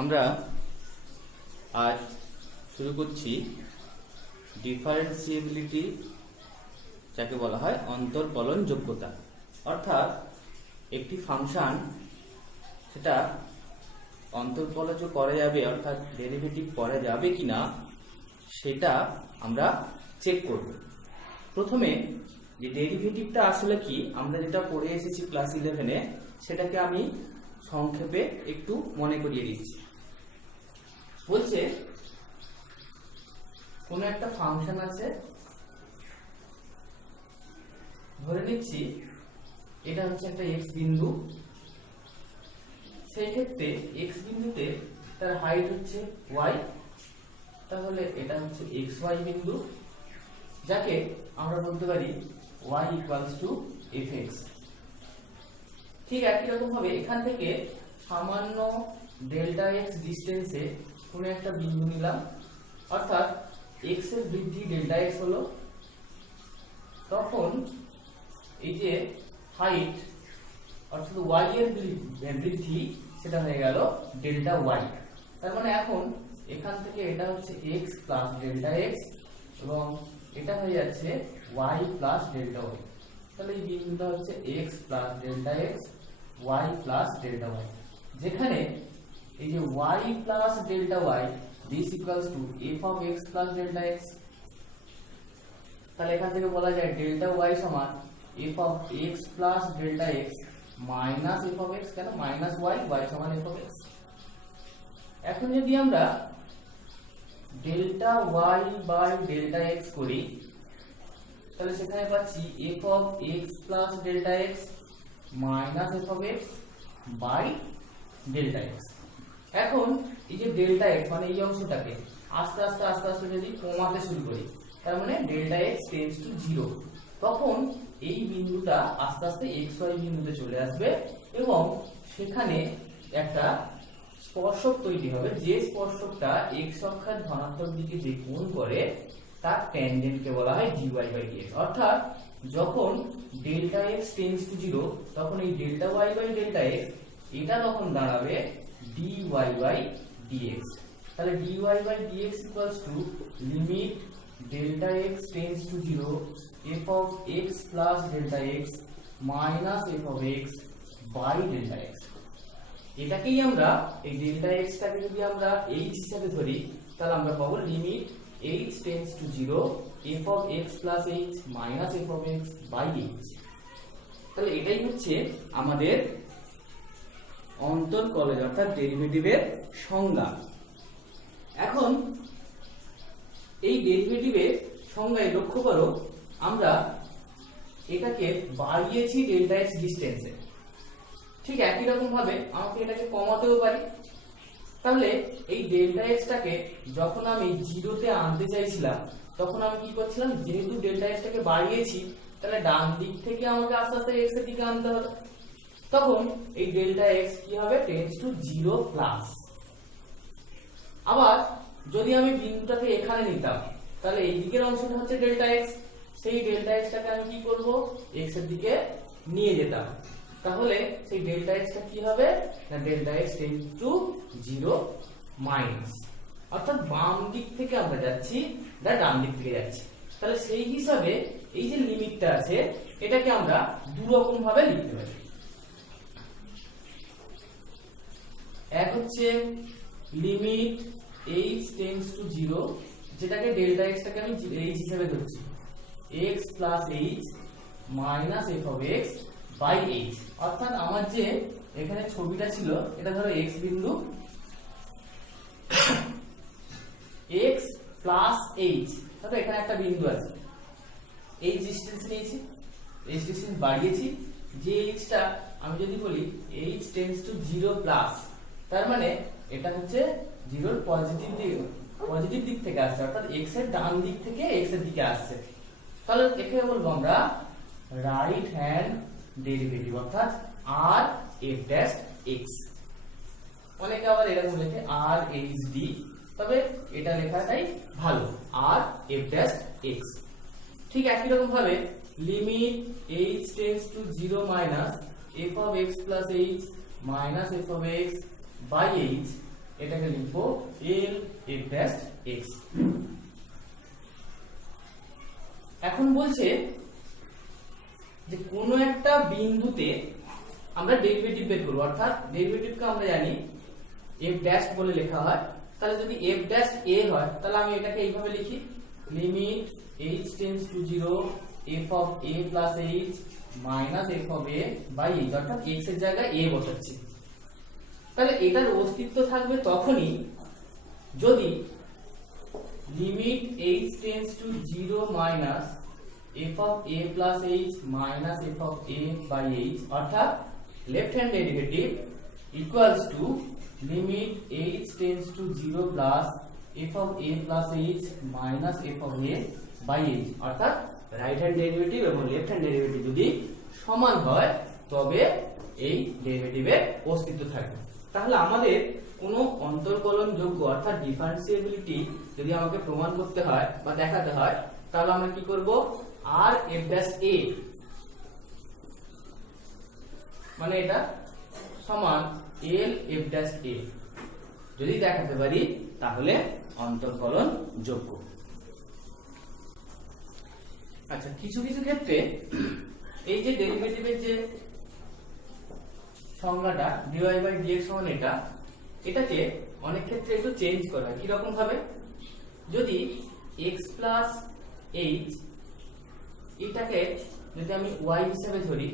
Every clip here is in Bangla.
আমরা আজ শুরু করছি ডিফারেন্সিয়েবিলিটি, যাকে বলা হয় অন্তর্কলন যোগ্যতা। অর্থাৎ একটি ফাংশন সেটা অন্তর্কলজ করা যাবে, অর্থাৎ ডেরিভেটিভ করা যাবে কিনা সেটা আমরা চেক করব। প্রথমে যে ডেরিভেটিভটা আসলে কি আমরা যেটা পড়ে এসেছি ক্লাস 11-এ, সেটাকে আমি সংক্ষেপে একটু মনে করিয়ে দিচ্ছি। বলছে কোন একটা ফাংশন আছে, ধরে নিচ্ছি এটা হচ্ছে একটা এক্স বিন্দু। সেই ক্ষেত্রে এক্স বিন্দুতে তার হাইট হচ্ছে ওয়াই, তাহলে এটা হচ্ছে এক্স ওয়াই বিন্দু, যাকে আমরা বলতে পারি y = fx। ঠিক একই রকম ভাবে এখান থেকে সামান্য ডেল্টা এক্স ডিস্টেন্সে কোন একটা বিন্দু নিলাম, অর্থাৎ এক্স এর বৃদ্ধি ডেল্টা এক্স হলো, তখন এই যে হাইট অর্থাৎ y এর বৃদ্ধি সেটা হয়ে গেল ডেল্টা ওয়াই। তার মানে এখন এখান থেকে এটা হচ্ছে x প্লাস ডেল্টা এক্স এবং এটা হয়ে যাচ্ছে y প্লাস ডেল্টা ওয়াই। তাহলে এই বিন্দুটা হচ্ছে x plus delta X y plus delta Y, যেখানে এই যে y plus delta Y this equals to f of x plus delta X. তাহলে এখান থেকে বলা যায় ডেল্টা ওয়াই সমান f of x plus delta X minus f of x। কেন মাইনাস y, y সমান f অফ x। এখন যদি আমরা delta Y by delta X করি, তাহলে সেখানে পাচ্ছি f of x plus delta X minus f of x by delta X. এখন এই যে ডেল্টা এক্স মানে এই অংশটাকে আস্তে আস্তে আস্তে আস্তে যদি কমাতে শুরু করি, তার মানে ডেল্টা এক্স টেন্ডস টু 0, তখন এই বিন্দুটা আস্তে আস্তে এক্স ওয়াই বিন্দুতে চলে আসবে এবং সেখানে একটা স্পর্শক তৈরি হবে, যে স্পর্শকটা এক্স অক্ষের ধনাত্মক দিকে যে কোণ করে তার ট্যানজেন্টকে বলা হয় dy বাই dx। অর্থাৎ যখন ডেল্টা এক্স টেন্ডস টু 0, তখন এই delta Y by delta X এটা তখন দাঁড়াবে dy বাই dx। তাহলে dy by dx equals to limit delta X tends to 0 f of x plus delta X minus f of x by delta X. এটাকেই আমরা এই ডেল্টা এক্স টাকে যদি আমরা h হিসেবে ধরি, তাহলে আমরা পাবো limit h tends to 0 f of x plus h minus f of x by h। তাহলে এটাই হচ্ছে আমাদের অন্তর্কলজ অর্থাৎ ডেরিভেটিভের সংজ্ঞা। এখন এই ডেরিভেটিভের সংজ্ঞায় লক্ষ্য করো, আমরা এটাকে বাড়িয়েছি ডেল্টা এক্স ডিস্টেন্সে। ঠিক একই রকম ভাবে আমাকে এটাকে কমাতেও পারি। তাহলে এই ডেল্টা এক্সটাকে যখন আমি 0-তে আনতে চাইছিলাম, তখন আমি কি করছিলাম, যেহেতু ডেল্টা এক্সটাকে বাড়িয়েছি, তাহলে ডান দিক থেকে আমাকে আস্তে আস্তে এক্স এর দিকে আনতে হবে। তখন এই ডেল্টা এক্স কি হবে, টেন্ডস টু 0 প্লাস। আবার যদি আমি বিন্দুটাকে এখানে নিতাম, তাহলে এই দিকের অংশটা হচ্ছে ডেল্টা এক্স, সেই ডেল্টা এক্সটাকে আমি কি করব, এক্স এর দিকে নিয়ে যেতাম। তাহলে সেই ডেল্টা এক্সটা কি হবে না, delta X tends to 0 minus. অর্থাৎ বাম দিক থেকে আমরা যাচ্ছি, ডান দিক থেকে যাচ্ছি। তাহলে সেই হিসাবে এই যে লিমিটটা আছে, এটাকে আমরা দু রকম ভাবে লিখতে পারি। এক হচ্ছে লিমিট h টেন্ডস টু 0, যেটাকে ডেল্টা এক্সটাকে আমি h হিসেবে ধরছি, x plus h minus f of x by h। অর্থাৎ আমার যে এখানে ছবিটা ছিল, এটা ধরো x বিন্দু, x প্লাস h, তাহলে এখানে একটা বিন্দু আছে, h ডিসটেন্স নিয়েছি, h ডিসটেন্স বাড়িয়েছি, যে h টা আমি যদি বলি h টেন্ডস টু 0 প্লাস, তার মানে এটা হচ্ছে 0-র পজিটিভ দিক থেকে আসছে, অর্থাৎ x এর ডান দিক থেকে x এর দিকে আসছে। তাহলে এখানে বলবো আমরা রাইট হ্যান্ড ডেরিভেটিভ, অর্থাৎ r f ড্যাশ x। অনেকে আবার এরকম লেখে r h d, তবে এটা লেখাটাই ভালো, r f ড্যাশ x। ঠিক একই রকম ভাবে limit h tends to 0 minus f of x plus h minus f of x by h, এটাকে লিখবো এল এফ ড্যাশ এক্স। এখন বলছে যে কোন একটা বিন্দুতে আমরা ডেরিভেটিভ বের করব, অর্থাৎ ডেরিভেটিভকে আমরা জানি এফ ড্যাশ বলে লেখা হয়। তাহলে যদি এফ ড্যাশ এ হয় তাহলে আমি এটাকে এইভাবে লিখি, limit h tends to 0 f of a plus h minus f of a by h, অর্থাৎ x এর জায়গায় a বসাচ্ছি। তাহলে এটার অস্তিত্ব থাকবে তখনই যদি limit h tends to 0 minus f of a plus h minus f of a by h, অর্থাৎ left hand derivative equals to limit h tends to 0 plus f of a plus h minus f of a by h, অর্থাৎ right hand derivative এবং left hand derivative যদি সমান হয় তবে এই ডেরিভেটিভের অস্তিত্ব থাকবে। তাহলে আমাদের কোনো অন্তর্কলনযোগ্য অর্থাৎ ডিফারেন্সিয়েবিলিটি যদি আমাকে প্রমাণ করতে হয় বা দেখাতে হয় তাহলে আমরা কি করব, আর এফ ড্যাশ এ মানে এটা সমান এল এফ ড্যাশ এ যদি দেখাতে পারি তাহলে অন্তর্কলন যোগ্য। আচ্ছা, কিছু কিছু ক্ষেত্রে এই যে ডেরিভেটিভের যে সংজ্ঞাটা dy বাই dx সমান এটাকে অনেক ক্ষেত্রে একটু চেঞ্জ করা হয়। কিরকম ভাবে, যদি x প্লাস h এটাকে যদি আমি y হিসেবে ধরি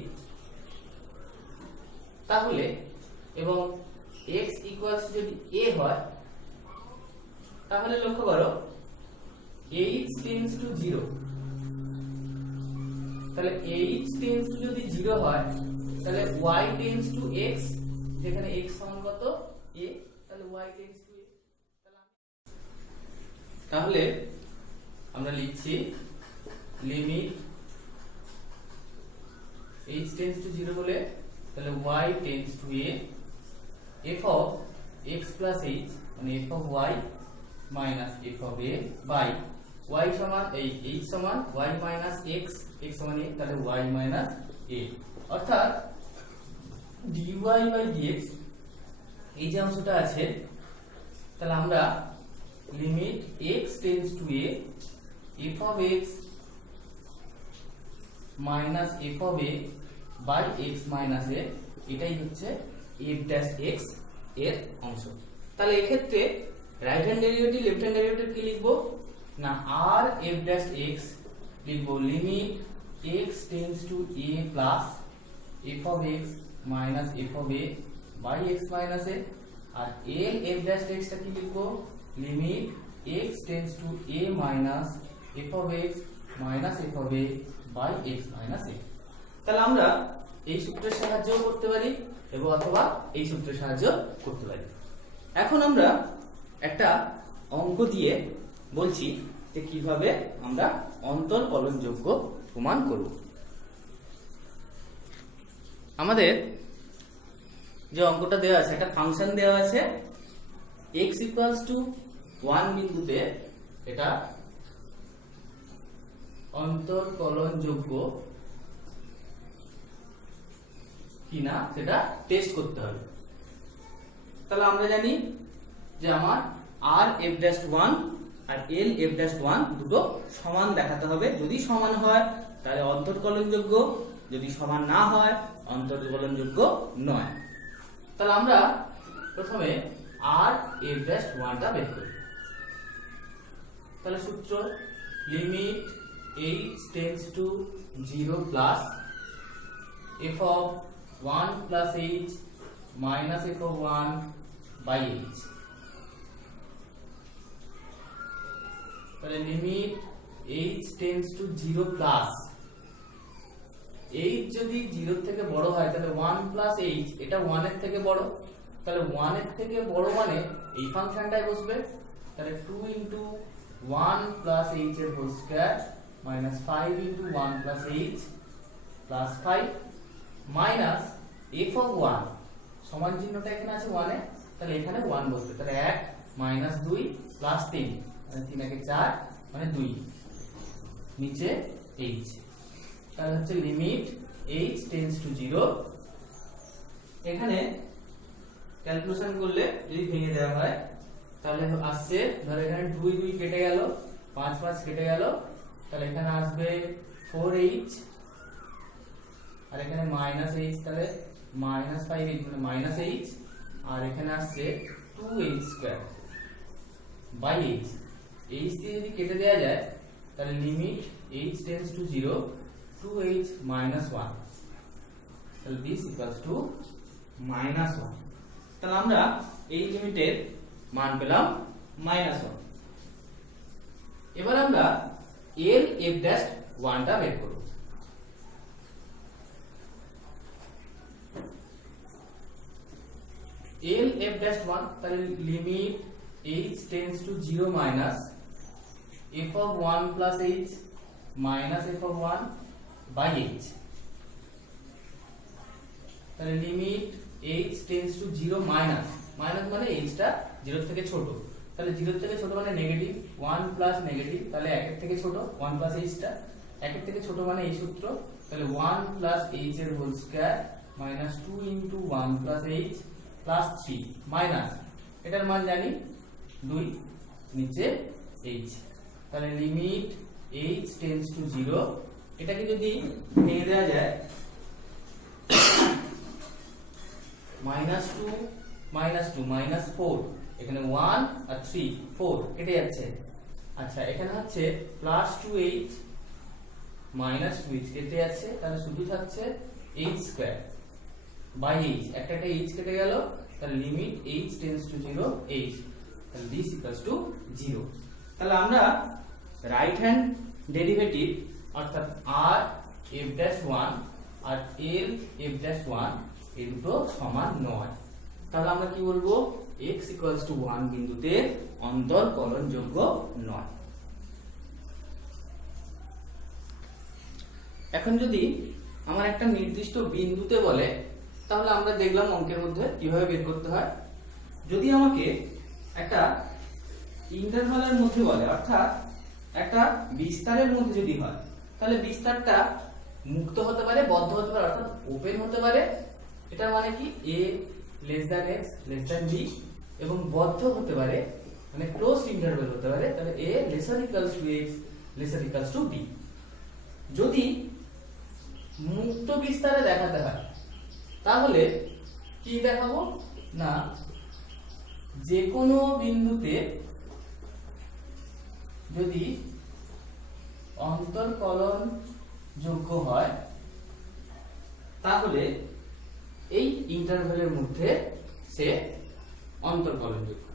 তাহলে এবং x ইকুয়ালস যদি a হয় তাহলে লক্ষ্য করো h টেন্ডস টু 0, তাহলে h টেন্ডস টু যদি 0 হয় তাহলে y টেন্ডস টু x, যেখানে x সমান কত a, তাহলে y টেন্ডস টু a। তাহলে আমরা লিখছি লিমিট h টেন্ডস টু 0 হলে তাহলে y tends to a f of x plus h মানে f of y minus f of a by y সমান এই h সমান y minus x, x সমান a, তাহলে y minus a, অর্থাৎ dy by dx এই যে অংশটা আছে তাহলে আমরা limit x tends to a f of x minus f of a by x minus a, এটাই হচ্ছে f dash x এর অংশ। তাহলে এই ক্ষেত্রে right hand derivative left hand derivative কি লিখবো না, r f dash x লিখবো limit x tends to a plus f of x minus f of a by x minus a, আর l f dash x টা কি লিখবো limit x tends to a minus f of x minus f of a by x minus a। তাহলে আমরা এই সূত্রের সাহায্যও করতে পারি এবং অথবা এই সূত্রের সাহায্য করতে পারি। এখন আমরা একটা অঙ্ক দিয়ে বলছি যে কিভাবে আমরা অন্তর্কলনযোগ্য প্রমাণ করব। আমাদের যে অঙ্কটা দেওয়া আছে একটা ফাংশন দেওয়া আছে x ইকুয়ালস টু 1 বিন্দুতে এটা অন্তর্কলনযোগ্য কিনা সেটা টেস্ট করতে হবে। তাহলে আমরা জানি যে আমার r f dash 1 আর l f dash 1 দুটো সমান দেখাতে হবে। যদি সমান হয় তাহলে অন্তর্কলনযোগ্য, যদি সমান না হয় অন্তর্কলনযোগ্য নয়। তাহলে আমরা প্রথমে r f dash 1 টা বের করি। তাহলে সূত্র limit h tends to 0 plus f of 1 plus h minus f of 1 by h, তাহলে limit h tends to 0 plus h যদি 0 থেকে বড় হয় তাহলে 1 plus h, এটা 1 এর থেকে বড়, তাহলে 1 এর থেকে বড় মানে এই ফাংশনটাই বসবে। তাহলে 2 into 1 plus h এর whole square minus 5 into 1 plus h plus 5 minus f of 1, সমান চিহ্নটা এখানে আছে 1 এ, তাহলে এখানে 1 বসবে। তাহলে 1 minus 2 plus 3 মানে 3 একে 4 মানে 2 নিচে h, তাহলে হচ্ছে লিমিট h tends to 0। এখানে ক্যালকুলেশন করলে যদি ভেঙে দেওয়া হয় তাহলে আসছে, ধরো এখানে 2 2 কেটে গেল, 5 5 কেটে গেল, তাহলে এখানে আসবে 4h, আর এখানে -h, তাহলে -5h মানে -h, আর এখানে আসছে 2h square by h। h দিয়ে যদি কেটে দেওয়া যায় তাহলে limit h tends to 0 2h -1, তাহলে this equals to -1। তাহলে আমরা এই লিমিটের মান পেলাম -1। এবার আমরা l f'1 টা বের করব। l f'1 তাহলে limit h tends to 0 minus f(1 + h minus f(1 / h), তাহলে limit h tends to 0 minus মানে h টা 0 থেকে ছোট, তাহলে 0 থেকে ছোট মানে নেগেটিভ, 1 প্লাস নেগেটিভ, তাহলে 1 এর থেকে ছোট 1 প্লাস h টা 1 এর থেকে ছোট মানে এই সূত্র, তাহলে 1 প্লাস h এর whole square minus 2 into 1 plus h plus 3 minus এটার মান জানি 2 নিচে h, তাহলে লিমিট h টেন্ডস টু 0, এটাকে যদি ভেঙে দেওয়া যায় -2 -4, এখানে 1 আর 3 4 কেটে যাচ্ছে। আচ্ছা এখানে হচ্ছে +2h -2h কেটে যাচ্ছে, তাহলে শুধু থাকছে h স্কয়ার বাই h, একটা h কেটে গেল, তাহলে limit h tends to 0 h, তাহলে this equals to 0। তাহলে আমরা রাইট হ্যান্ড ডেরিভেটিভ অর্থাৎ r f'1 আর l f'1 এই দুটো সমান নয়, তাহলে আমরা কি বলবো x equals to 1 বিন্দুতে অন্তরকলনযোগ্য নয়। এখন যদি আমার একটা নির্দিষ্ট বিন্দুতে বলে তাহলে আমরা দেখলাম অঙ্কের মধ্যে কিভাবে বের করতে হয়। যদি আমাকে একটা ইন্টারভালের মধ্যে বলে অর্থাৎ একটা বিস্তারের মধ্যে যদি হয় তাহলে বিস্তারটা মুক্ত হতে পারে, বদ্ধ হতে পারে, অর্থাৎ ওপেন হতে পারে, এটা মানে কি a x b, এবং বদ্ধ হতে পারে মানে ক্লোজড ইন্টারভ্যাল হতে পারে, তাহলে a < x < b। যদি মুক্ত বিস্তারে দেখাতে হয় তাহলে কি দেখাবো না, যে কোনো বিন্দুতে যদি অন্তরকলন যোগ্য হয় তাহলে এই ইন্টারভ্যালের মধ্যে সে অন্তরকলনযোগ্য।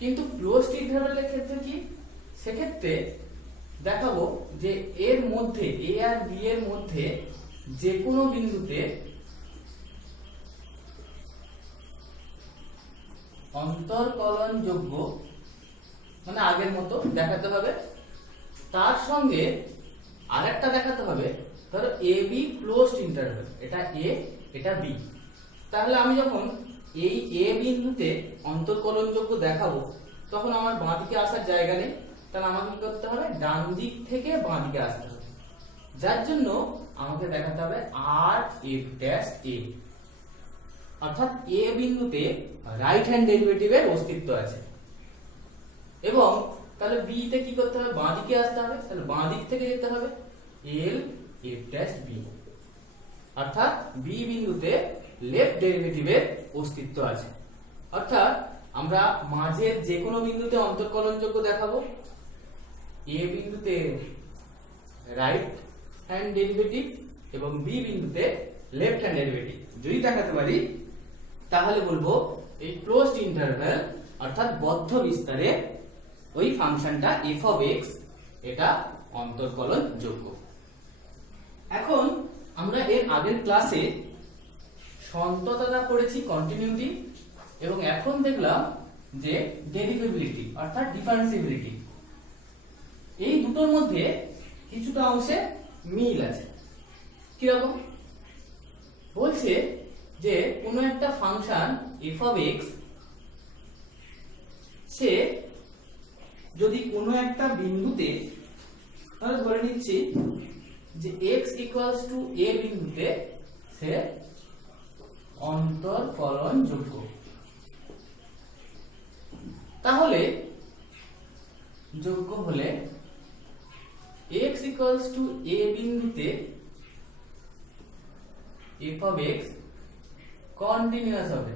কিন্তু ক্লোজড ইন্টারভ্যালের ক্ষেত্রে কি, সেক্ষেত্রে দেখাবো যে এর মধ্যে a আর b এর মধ্যে যে কোনো বিন্দুতে অন্তরকলনযোগ্য মানে আগের মতো দেখাতে হবে, তার সঙ্গে আরেকটা দেখাতে হবে, ধরো এ বি ক্লোজড ইন্টারভ্যাল, এটা এ এটা বি, তাহলে আমি যখন এই এ বিন্দুতে অন্তরকলনযোগ্য দেখাবো তখন আমার বাঁ দিকে আসার জায়গা নেই, তাহলে আমাকে কি করতে হবে, ডান দিক থেকে বাঁ দিকে আসতে হবে, যার জন্য আমাকে দেখাতে হবে আর এফ ড্যাশ এ, অর্থাৎ এ বিন্দুতে রাইট হ্যান্ড ডেরিভেটিভের অস্তিত্ব আছে। এবং তাহলে বি তে কি করতে হবে, বাঁ দিকে আসতে হবে, তাহলে বাঁ দিক থেকে যেতে হবে এল এফ ড্যাশ বি, অর্থাৎ বি বিন্দুতে লেফট ডেরিভেটিভের অস্তিত্ব আছে। অর্থাৎ আমরা মাঝের যে কোনো বিন্দুতে অন্তরকলনযোগ্য দেখাবো, এ বিন্দুতে রাইট হ্যান্ড ডেরিভেটিভ এবং বি বিন্দুতে লেফট হ্যান্ড ডেরিভেটিভ যদি দেখাতে পারি তাহলে বলবো এই ক্লোজড ইন্টারভ্যাল অর্থাৎ বদ্ধ বিস্তারে ওই ফাংশনটা f of x এটা অন্তরকলনযোগ্য। এখন আমরা এর আগের ক্লাসে সন্ততা পড়েছি কন্টিনিউটি, এবং এখন দেখলাম যে ডেরিভেবিলিটি অর্থাৎ ডিফারেন্সিবিলিটি। এই দুটোর মধ্যে কিছুটা অংশে মিল আছে। কিরকম বলছে যে কোনো একটা ফাংশন f of x সে যদি কোনো একটা বিন্দুতে, তাহলে ধরে নিচ্ছি যে x equals to a বিন্দুতে সে অন্তরকলনযোগ্য। তাহলে যোগ্য হলে x equals to a বিন্দুতে f of x কন্টিনিউয়াস হবে,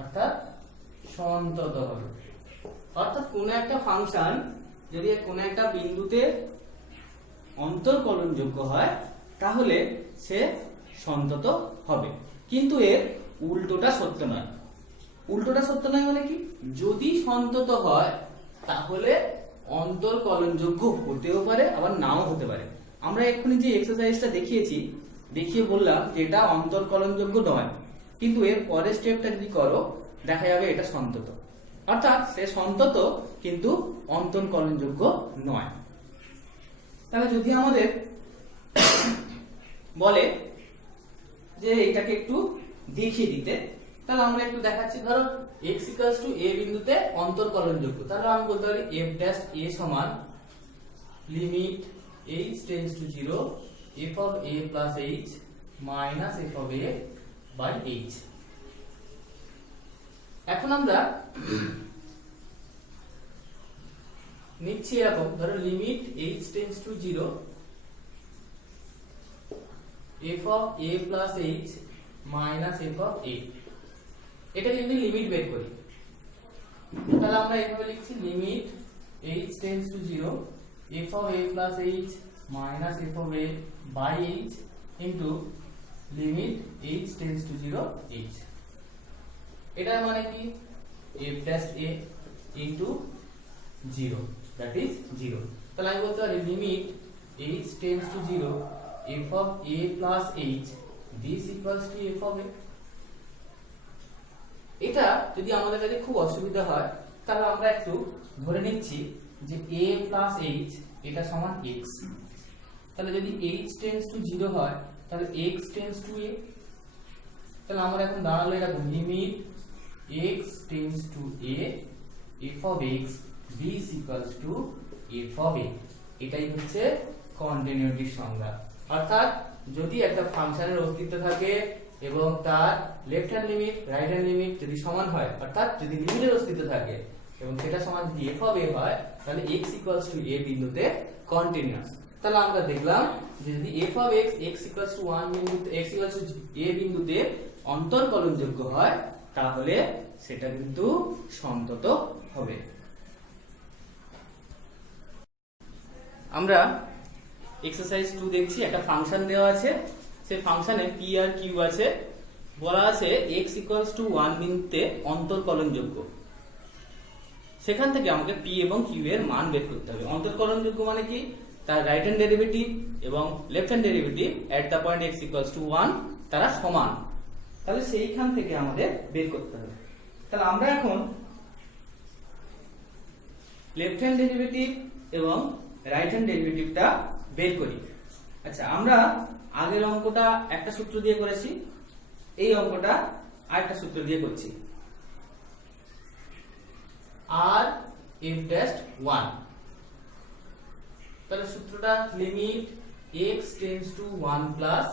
অর্থাৎ সন্তত হবে। অর্থাৎ কোন একটা ফাংশন যদি কোন একটা বিন্দুতে অন্তরকলনযোগ্য হয় তাহলে সে সন্তত হবে, কিন্তু এর উল্টোটা সত্য নয়। উল্টোটা সত্য নয় মানে কি? যদি সন্তত হয় তাহলে অন্তরকলনযোগ্য হতেও পারে, আবার নাও হতে পারে। আমরা এক্ষুনি যে এক্সারসাইজটা দেখিয়ে বললাম যে এটা অন্তরকলনযোগ্য নয়, কিন্তু এর পরের স্টেপটা যদি করো দেখা যাবে এটা সন্তত, অর্থাৎ সে সন্তত কিন্তু অন্তরকলনযোগ্য নয়। তাহলে যদি আমাদের বলে যে এটাকে একটু দেখিয়ে দিতে, তাহলে আমরা একটু দেখাচ্ছি। ধরো x equals to a বিন্দুতে অন্তরকলনযোগ্য, তাহলে আমি বলতে পারি f dash a সমান limit h tends to 0 f of a plus h minus f of a by h। এখন আমরা নিচ্ছি এরকম, ধরো limit h tends to 0 f of a plus h minus f of a। এটা যদি লিমিট বের করি তাহলে আমরা এভাবে লিখছি limit h tends to 0 f of a plus h minus f of a by h into limit h tends to 0 h। এটার মানে কি? f dash a into 0, that is 0। তাহলে আমি বলতে পারি limit h tends to 0 f of a plus h this equals to f of a। এটা যদি আমাদের কাছে খুব অসুবিধা হয় তাহলে আমরা একটু ধরে নিচ্ছি যে a plus h এটা সমান x। তাহলে যদি h tends to 0 হয় তাহলে x tends to a। তাহলে আমরা এখন দাঁড়ালো এরকম limit x tends to a f of x this equals to f of a। এটাই হচ্ছে কন্টিনিউটির সংজ্ঞা। অর্থাৎ যদি একটা ফাংশনের অস্তিত্ব থাকে এবং তার left hand limit right hand limit যদি সমান হয়, অর্থাৎ যদি লিমিটের অস্তিত্ব থাকে এবং সেটা সমান যদি f of a হয় তাহলে x equals to a বিন্দুতে কন্টিনিউয়াস। তাহলে আমরা দেখলাম যে যদি f of x equals to 1 বিন্দুতে x equals to a বিন্দুতে অন্তরকলনযোগ্য হয় তাহলে সেটা কিন্তু সন্তত হবে। আমরা এক্সারসাইজ 2 দেখছি। একটা ফাংশন দেওয়া আছে, সেই ফাংশনে p আর q আছে, বলা আছে x equals to 1 বিন্দুতে অন্তরকলনযোগ্য। সেখান থেকে আমাকে p এবং q এর মান বের করতে হবে। অন্তরকলনযোগ্য মানে কি? তার রাইট হ্যান্ড ডেরিভেটিভ এবং left hand derivative at the point x equals to 1 তারা সমান। তাহলে সেইখান থেকে আমাদের বের করতে হবে। তাহলে আমরা এখন লেফট হ্যান্ড ডেরিভেটিভ এবং রাইট হ্যান্ড ডেরিভেটিভটা বের করি। আচ্ছা, আমরা আগের অঙ্কটা একটা সূত্র দিয়ে করেছি, এই অঙ্কটা আরেকটা সূত্র দিয়ে করছি, আর f dash 1। তাহলে সূত্রটা limit x tends to 1 plus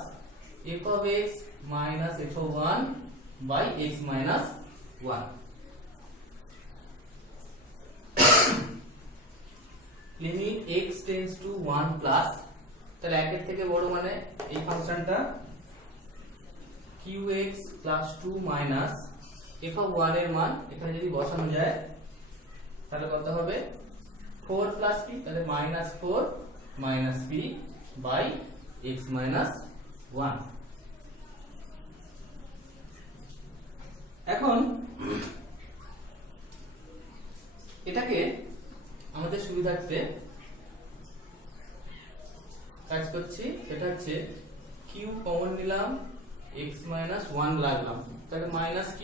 f of x minus f of 1 by x minus 1। Limit x tends to 1 plus, তাহলে একের থেকে বড় মানে এই ফাংশনটা qx plus 2 minus f of 1 এর মান এখানে যদি বসানো যায় তাহলে কত হবে 4 plus p, তাহলে minus 4 minus p by x minus 1। এখন এটাকে আমাদের সুবিধার্থে কাজ করছি, সেটা হচ্ছে q কমন নিলাম, x minus 1 লাগলাম, তাহলে minus q,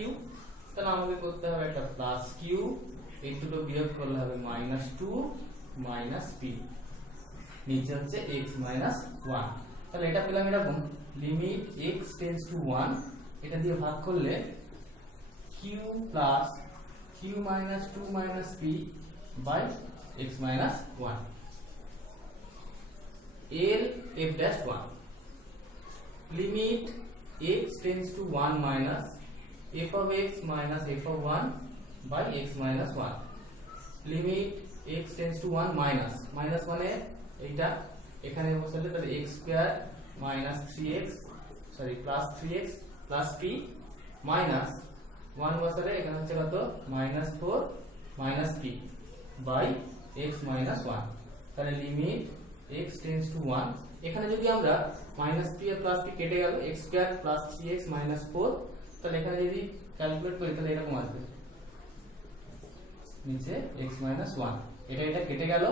তাহলে আমাকে করতে হবে একটা প্লাস q, এই দুটো বিয়োগ করলে হবে minus 2 minus p, নিচে হচ্ছে x minus 1। তাহলে এটা পেলাম এরকম লিমিট x tends to 1, এটা দিয়ে ভাগ করলে q plus q minus 2 minus p by x minus 1 l f dash 1 limit x tends to 1 minus f of x minus f of 1 by x minus 1 limit x tends to 1 minus মানে এইটা এখানে বসালে তাহলে x square minus 3x sorry plus 3x plus p minus 1 বসালে এখানে হচ্ছে কত minus 4 minus p by x minus 1 তাহলে লিমিট x tends to 1 এখানে যদি আমরা minus p আর প্লাস p কেটে গেল x square plus 3x minus 4 তাহলে এখানে যদি ক্যালকুলেট করি তাহলে এরকম আসবে নিচে x minus 1 এটা কেটে গেল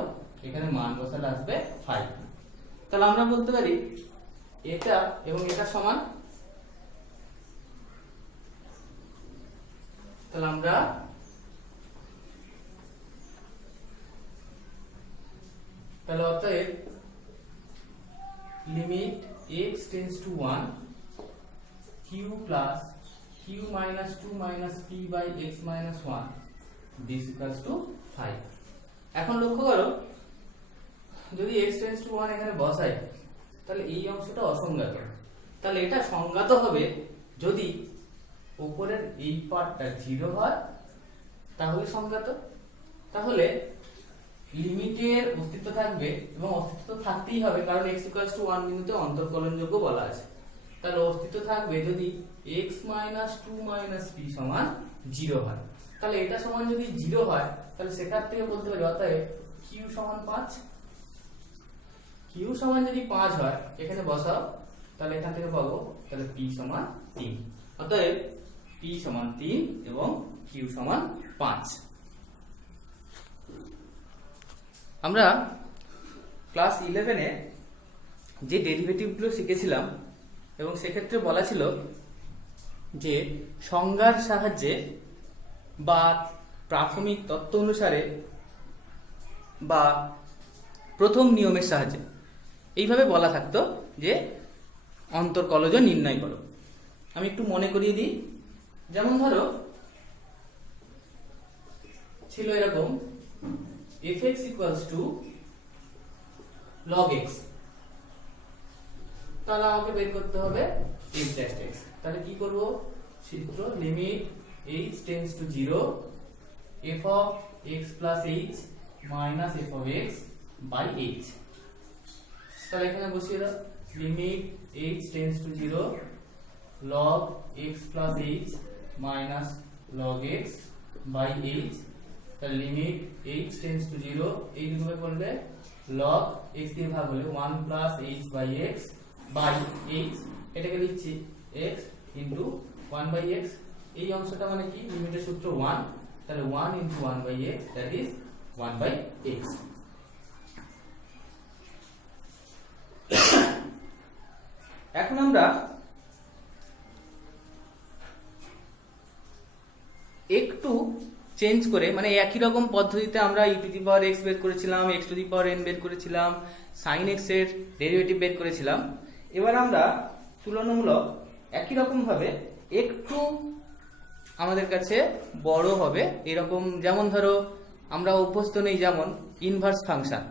এখানে মান বসালে আসবে 5 তাহলে আমরা বলতে পারি এটা এবং এটা সমান তাহলে আমরা তাহলে অতএব limit x tends to 1 q plus q minus 2 minus p by x minus 1 this equals to 5 এখন লক্ষ্য করো যদি x tends to 1 এখানে বসাই তাহলে এই অংশটা অসংজ্ঞাত তাহলে এটা সংজ্ঞাত হবে যদি উপরের এই পার্টটা 0 হয় তাহলে সংজ্ঞাত তাহলে লিমিটের অস্তিত্ব থাকবে এবং অস্তিত্ব থাকতেই হবে কারণ x 1 বিন্দুতে অন্তর্কলনযোগ্য বলা আছে তাহলে অস্তিত্ব থাকবে যদি x 2 p সমান 0 হয় তাহলে এটা সমান যদি 0 হয় তাহলে সেখান থেকে বলতে পারি অতএব q সমান 5 q সমান যদি 5 হয় এখানে বসাও তাহলে এখান থেকে পাবো তাহলে p সমান 3 অতএব p সমান 3 এবং q সমান 5 আমরা ক্লাস 11 এ যে ডেরিভেটিভগুলো শিখেছিলাম এবং সেক্ষেত্রে বলা ছিল যে সংজ্ঞার সাহায্যে বা প্রাথমিক তত্ত্ব অনুসারে বা প্রথম নিয়মের সাহায্যে এইভাবে বলা থাকতো যে অন্তর্কলজ নির্ণয় করো আমি একটু মনে করিয়ে দিই যেমন ধরো ছিল এরকম fx equals to log x তাহলে আমাকে বের করতে হবে f dash x তাহলে কি করব সূত্র limit h tends to 0 f of x plus h minus f of x by h তাহলে এখানে বসিয়ে দাও limit h tends to 0 log x plus h minus log x by h তাহলে লিমিট h tends to 0 এই দুটোকে করলে log x দিয়ে ভাগ হলে 1 plus h by x by h এটাকে লিখছি x into 1 by x এই অংশটা মানে কি লিমিটের সূত্র 1 তাহলে 1 into 1 by x that is 1 by x এখন আমরা একটু চেঞ্জ করে মানে একই রকম পদ্ধতিতে আমরা e to the power x বের করেছিলাম x to the power n বের করেছিলাম sin x এর ডেরিভেটিভ বের করেছিলাম এবার আমরা তুলনামূলক একই রকম ভাবে একটু আমাদের কাছে বড় হবে এরকম যেমন ধরো আমরা অভ্যস্ত নেই যেমন ইনভার্স ফাংশন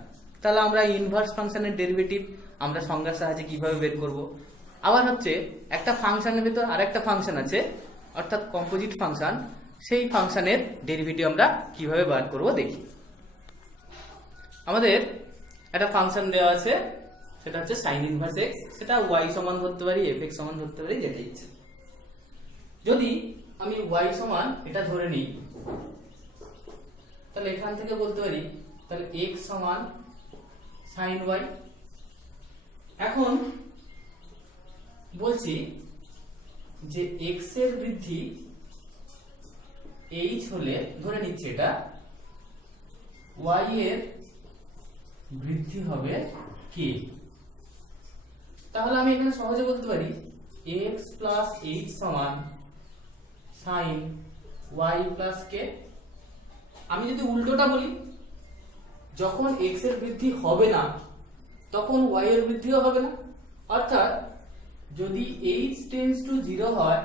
তাহলে আমরা ইনভার্স ফাংশনের ডেরিভেটিভ আমরা সংজ্ঞার সাহায্যে কিভাবে বের করব আবার হচ্ছে একটা ফাংশনের ভিতর আরেকটা ফাংশন আছে অর্থাৎ কম্পোজিট ফাংশন সেই ফাংশনের ডেরিভেটিভ আমরা কিভাবে বার করব দেখি আমাদের একটা ফাংশন দেওয়া আছে সেটা হচ্ছে sin ইনভার্স x সেটা y সমান ধরতে পারি fx সমান ধরতে পারি যেটা ইচ্ছে যদি আমি y সমান এটা ধরে নিই তাহলে এখান থেকে বলতে পারি তাহলে x সমান sin y এখন বলছি যে x এর বৃদ্ধি h হলে ধরে নিচ্ছি এটা y এর বৃদ্ধি হবে k তাহলে আমি এখানে সহজে বলতে পারি x plus h সমান sin y plus k আমি যদি উল্টোটা বলি যখন x এর বৃদ্ধি হবে না তখন y এর বৃদ্ধিও হবে না অর্থাৎ যদি h tends to 0 হয়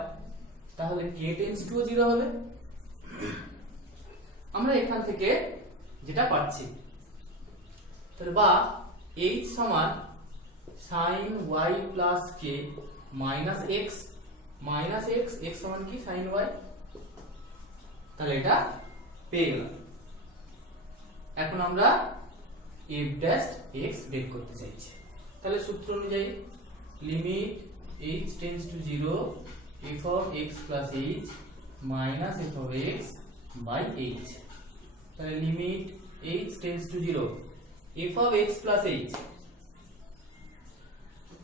তাহলে k tends to 0 হবে আমরা এখান থেকে যেটা পাচ্ছি তাহলে বা h সমান sin y plus k minus x minus x, x সমান কি সাইন ওয়াই, তাহলে এটা পেয়ে গেলাম। এখন আমরা এফ ড্যাশ এক্স বের করতে চাইছি, তাহলে সূত্র অনুযায়ী limit h tends to 0 f of x plus h minus f of x by h, তাহলে limit h tends to 0 f of x plus h,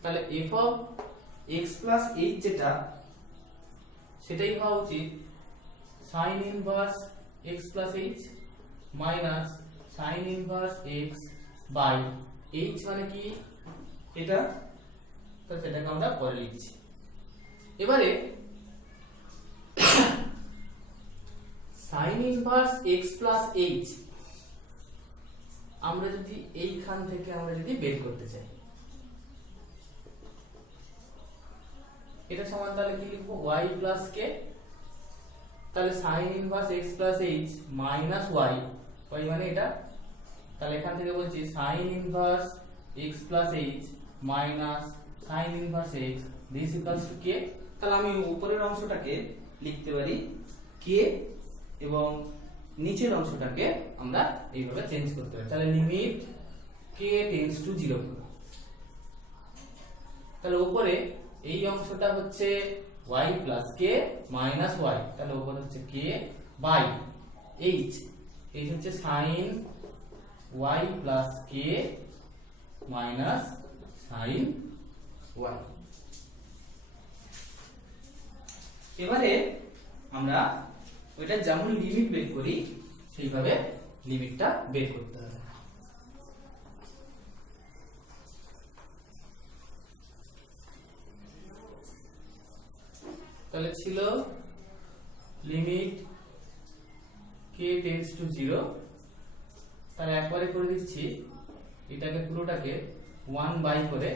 তাহলে f of x plus h যেটা সেটাই হওয়া উচিত sin inverse x plus h minus sin inverse x by h, মানে কি এটা, তো সেটাকে আমরা পরে লিখছি। এবারে sin inverse x plus h আমরা যদি এইখান থেকে আমরা যদি বের করতে চাই, এটা সমান তাহলে কি লিখবো y plus k, তাহলে sin inverse x plus h minus y, y মানে এটা, তাহলে এখান থেকে বলছি sin inverse x plus h minus sin inverse x this equals to k, তাহলে আমি উপরের অংশটাকে লিখতে পারি k এবং নিচের অংশটাকে আমরা এইভাবে চেঞ্জ করতে পারি, তাহলে লিমিট k টেন্ডস টু 0, তাহলে উপরে এই অংশটা হচ্ছে y plus k minus y, তাহলে উপরে হচ্ছে k by h, h হচ্ছে sin y plus k minus sin y। এবারে আমরা ওইটা যেমন লিমিট বের করি সেইভাবে লিমিটটা বের করতে হবে। তাহলে ছিল লিমিট k টেন্ডস টু 0, তাহলে একবারে করে দিচ্ছি এটাকে পুরোটাকে 1 বাই করে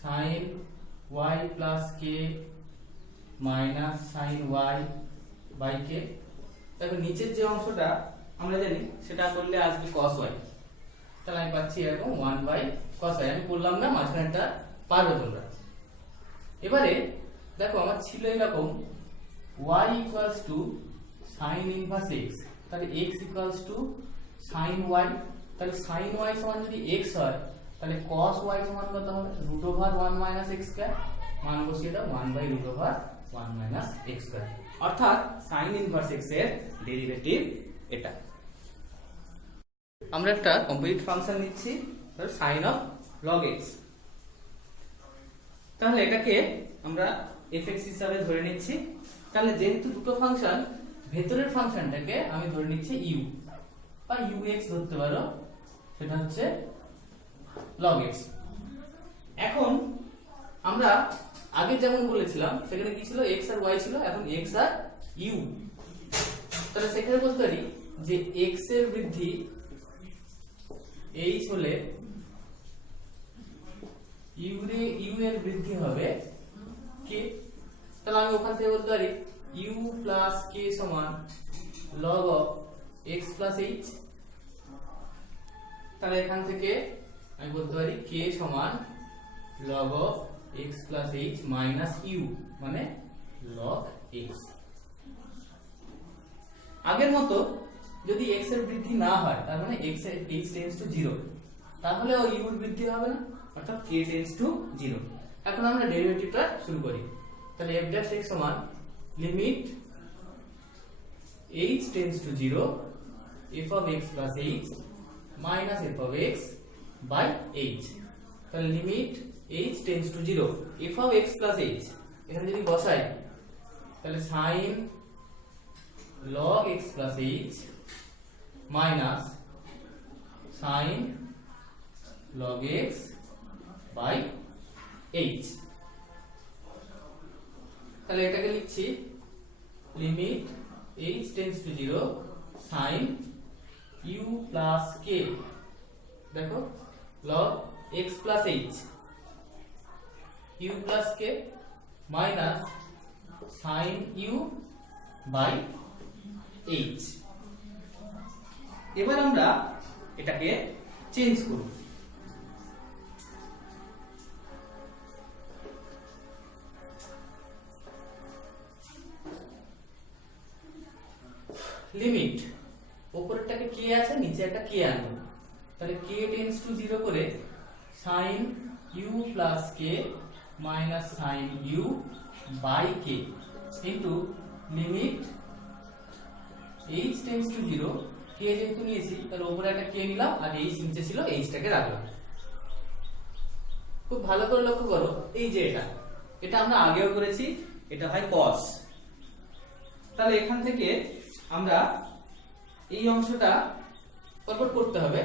sin y plus k minus sin y by k, দেখো নিচের যে অংশটা আমরা জানি সেটা করলে আসবে cos y, তাহলে আমি পাচ্ছি এরকম 1 বাই cos y, আমি করলাম না, মাঝখানেটা পারবে তোমরা। এবারে দেখো আমার ছিল এরকম y equals to sin inverse x, তাহলে x equals to sin y, তাহলে sin y সমান যদি x হয় তাহলে cos y সমান কত হবে √1 minus x স্কয়ার, মান বসিয়ে দাও 1/√1 minus x স্কয়ার, অর্থাৎ sin ইনভার্স x এর ডেরিভেটিভ এটা। আমরা একটা কমপ্লিট ফাংশন নিচ্ছি sin of log x, তাহলে এটাকে আমরা fx হিসাবে ধরে নিচ্ছি, তাহলে যেহেতু দুটো ফাংশন, ভেতরের ফাংশনটাকে আমি ধরে নিচ্ছি u বা ux ধরতে পারো, সেটা হচ্ছে log x। এখন আমরা আগে যেমন বলেছিলাম সেখানে কি ছিল x আর y ছিল, এখন x আর u, তাহলে সেখানে বলতে পারি যে x এর বৃদ্ধি h হলে u এর বৃদ্ধি হবে k, তাহলে আমি ওখান থেকে বলতে পারি u plus k সমান log of x plus h, তাহলে এখান থেকে আমি বলতে পারি k সমান log of x plus h minus u মানে log x। আগের মতো যদি x এর বৃদ্ধি না হয় তার মানে x টেন্ডস টু 0, তাহলে ও u এর বৃদ্ধি হবে না, অর্থাৎ k টেন্ডস টু 0। এখন আমরা ডেরিভেটিভটা শুরু করি, তাহলে f dash x সমান limit h tends to 0 f of x plus h minus f of x by h, তাহলে limit h tends to 0 f of x plus h, এখানে যদি বসাই তাহলে sin log x plus h minus sin log x by h, তাহলে এটাকে লিখছি limit h tends to 0 sin u plus k, দেখো log x plus h u plus k minus sin u by h। এবার আমরা এটাকে চেঞ্জ করব, লিমিট উপরেরটাকে কে আছে, নিচে একটা কে আনবো, তাহলে কে টেন্ডস টু 0 করে sin u plus K minus sin u by K into limit h tends to 0, K যেহেতু নিয়েছি তাহলে উপরে একটা কে নিলাম আর h নিচে ছিল hটাকে রাখলাম। খুব ভালো করে লক্ষ্য করো, এই যে এটা আমরা আগেও করেছি, এটা হয় cos। তাহলে এখান থেকে আমরা এই অংশটা পরপর করতে হবে,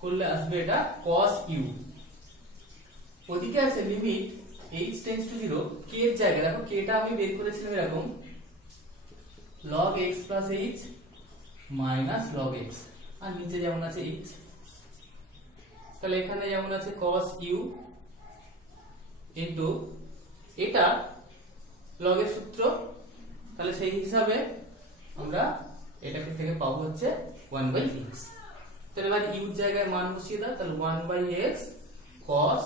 করলে আসবে এটা cos u। ওদিকে আছে limit h tends to 0, k এর জায়গায় দেখো kটা আমি বের করেছিলাম এরকম log x plus h minus log x, আর নিচে যেমন আছে h, তাহলে এখানে যেমন আছে cos u ইনটু এটা log এর সূত্র, তাহলে সেই হিসাবে আমরা এটাকে থেকে পাবো হচ্ছে 1/x। তাহলে এবার u এর জায়গায় মান বসিয়ে দাও, তাহলে 1/x cos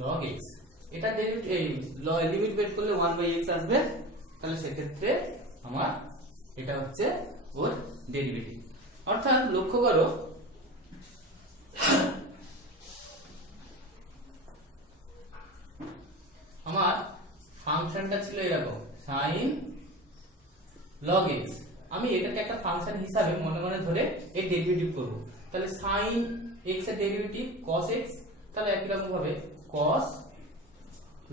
log x, এটা লিমিট বের করলে 1/x আসবে, তাহলে সেক্ষেত্রে আমার এটা হচ্ছে ওর ডেরিভেটিভ। অর্থাৎ লক্ষ্য করো আমার ফাংশনটা ছিল এরকম sin log x, আমি এটাকে একটা ফাংশন হিসাবে মনে মনে ধরে এর ডেরিভেটিভ করব, তাহলে sin x এর ডেরিভেটিভ cos x, তাহলে একই রকম ভাবে cos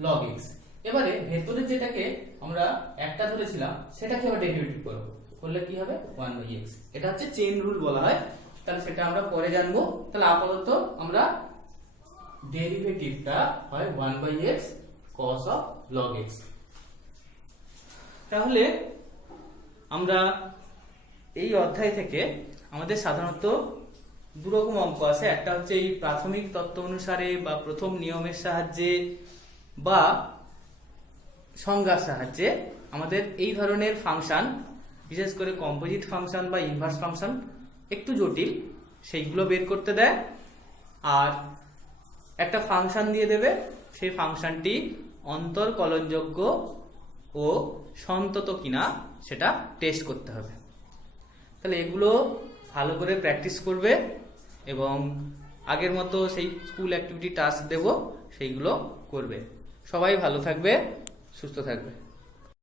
log x। এবারে ভেতরে যেটাকে আমরা একটা ধরেছিলাম সেটাকে আবার ডেরিভেটিভ করব, করলে কি হবে 1/x। এটা হচ্ছে চেইন রুল বলা হয়, তাহলে সেটা আমরা পরে জানবো। তাহলে আপাতত আমরা ডেরিভেটিভটা হয় 1/x cos of log x। তাহলে আমরা এই অধ্যায় থেকে আমাদের সাধারণত দুরকম অঙ্ক আছে, একটা হচ্ছে এই প্রাথমিক তত্ত্ব অনুসারে বা প্রথম নিয়মের সাহায্যে বা সংজ্ঞার সাহায্যে আমাদের এই ধরনের ফাংশন, বিশেষ করে কম্পোজিট ফাংশন বা ইনভার্স ফাংশন একটু জটিল, সেইগুলো বের করতে দেয়, আর একটা ফাংশন দিয়ে দেবে, সেই ফাংশনটি অন্তরকলনযোগ্য ও সন্তত কিনা সেটা টেস্ট করতে হবে। তাহলে এগুলো ভালো করে প্র্যাকটিস করবে এবং আগের মতো সেই স্কুল অ্যাক্টিভিটি টাস্ক দেব সেইগুলো করবে। সবাই ভালো থাকবে, সুস্থ থাকবে।